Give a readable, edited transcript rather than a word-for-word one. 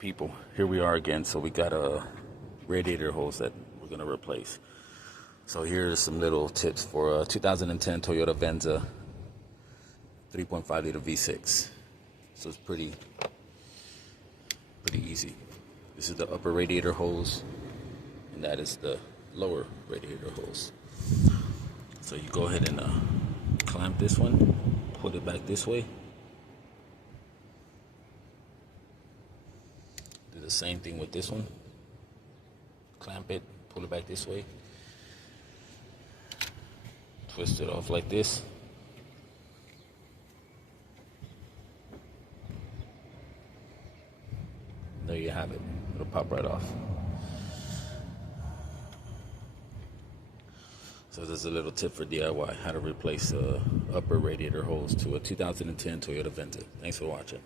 People, here we are again. So we got a radiator hose that we're gonna replace. So here's some little tips for a 2010 Toyota Venza 3.5 liter V6. So it's pretty easy. This is the upper radiator hose, and that is the lower radiator hose. So you go ahead and clamp this one, put it back this way. Do the same thing with this one. Clamp it, pull it back this way. Twist it off like this. There you have it. It'll pop right off. So there's a little tip for DIY, how to replace the upper radiator hose to a 2010 Toyota Venza. Thanks for watching.